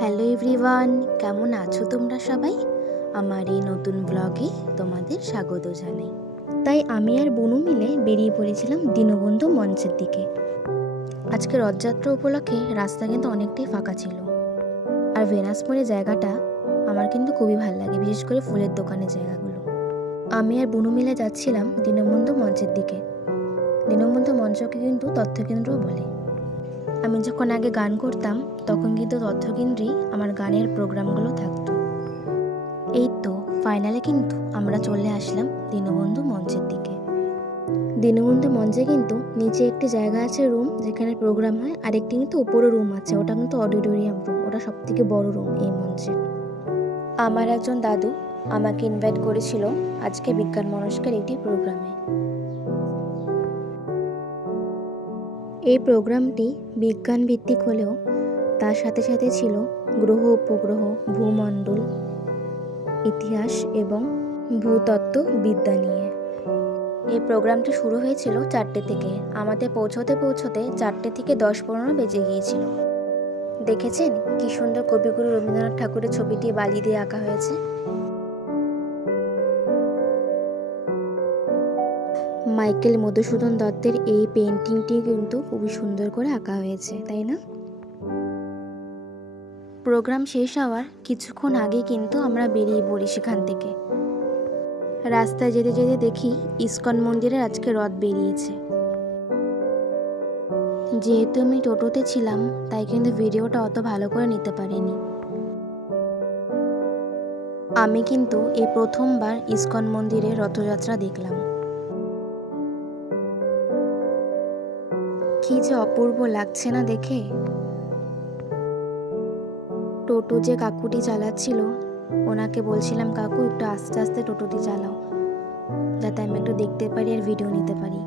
Hello everyone, কেমন আছো তোমরা সবাই? আমার এই নতুন ব্লগে তোমাদের স্বাগত জানাই। তাই আমি আর বনু মিলে বেরিয়ে পড়েছিলাম দীনবন্ধু মঞ্চের দিকে। আজকে রথযাত্রা উপলক্ষে রাস্তা কিন্তু অনেকটাই ফাঁকা ছিল। আর ভেনাসপুরে জায়গাটা আমার কিন্তু খুবই ভালো লাগে, বিশেষ করে ফুলের দোকানের জায়গাগুলো। আমি আর বনু মিলে যাচ্ছিলাম দীনবন্ধু মঞ্চের দিকে। দীনবন্ধু মঞ্চকে কিন্তু তথ্যকেন্দ্রও বলে। আমি যখন আগে গান করতাম, তখন কিন্তু তথ্যকেন্দ্রেই আমার গানের প্রোগ্রামগুলো থাকতো। এই তো ফাইনালে কিন্তু আমরা চলে আসলাম দীনবন্ধু মঞ্চের দিকে। দীনবন্ধু মঞ্চে কিন্তু নিচে একটি জায়গা আছে রুম যেখানে প্রোগ্রাম হয় আর একটি কিন্তু উপরে রুম আছে। ওটা কিন্তু অডিটোরিয়াম রুম ওটা সব থেকে বড় রুম এই মঞ্চের আমার একজন দাদু আমাকে ইনভাইট করেছিল আজকে বিজ্ঞান মনস্কের একটি প্রোগ্রামে এই প্রোগ্রামটি বিজ্ঞান ভিত্তিক হলেও তার সাথে সাথে ছিল গ্রহ উপগ্রহ, ভূমণ্ডল, ইতিহাস এবং ভূতত্ত্ব বিদ্যা নিয়ে। এই প্রোগ্রামটি শুরু হয়েছিল চারটে থেকে। আমাদের পৌঁছতে পৌঁছতে চারটে থেকে দশ পনেরো বেজে গিয়েছিল। দেখেছেন কি সুন্দর কবিগুরু রবীন্দ্রনাথ ঠাকুরের ছবিটি বালি দিয়ে আঁকা হয়েছে? মাইকেল মধুসূদন দত্তের এই পেন্টিংটি কিন্তু খুবই সুন্দর করে আঁকা হয়েছে, তাই না? প্রোগ্রাম শেষ হওয়ার কিছুক্ষণ আগে কিন্তু আমরা বেরিয়ে পড়ি সেখান থেকে। রাস্তায় যেতে যেতে দেখি ইস্কন মন্দিরের আজকে রথ বেরিয়েছে। যেহেতু আমি টোটোতে ছিলাম, তাই কিন্তু ভিডিওটা অত ভালো করে নিতে পারিনি। আমি কিন্তু এই প্রথমবার ইস্কন মন্দিরে রথযাত্রা দেখলাম। কি যে অপূর্ব লাগছে না দেখে। টোটো যে কাকুটি চালাচ্ছিল, ওনাকে বলছিলাম, কাকু, একটু আস্তে আস্তে টোটোটি চালাও, যাতে আমি একটু দেখতে পারি আর ভিডিও নিতে পারি।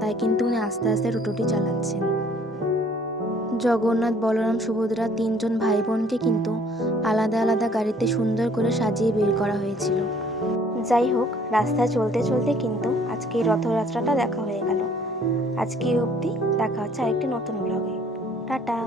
তাই কিন্তু উনি আস্তে আস্তে টোটোটি চালাচ্ছেন। জগন্নাথ, বলরাম, সুভদ্রা তিনজন ভাই বোনকে কিন্তু আলাদা আলাদা গাড়িতে সুন্দর করে সাজিয়ে বের করা হয়েছিল। যাই হোক, রাস্তায় চলতে চলতে কিন্তু আজকে রথযাত্রাটা দেখা হয়ে গেল। আজকে অবধি দেখা হচ্ছে আরেকটি নতুন ব্লগে টাটা।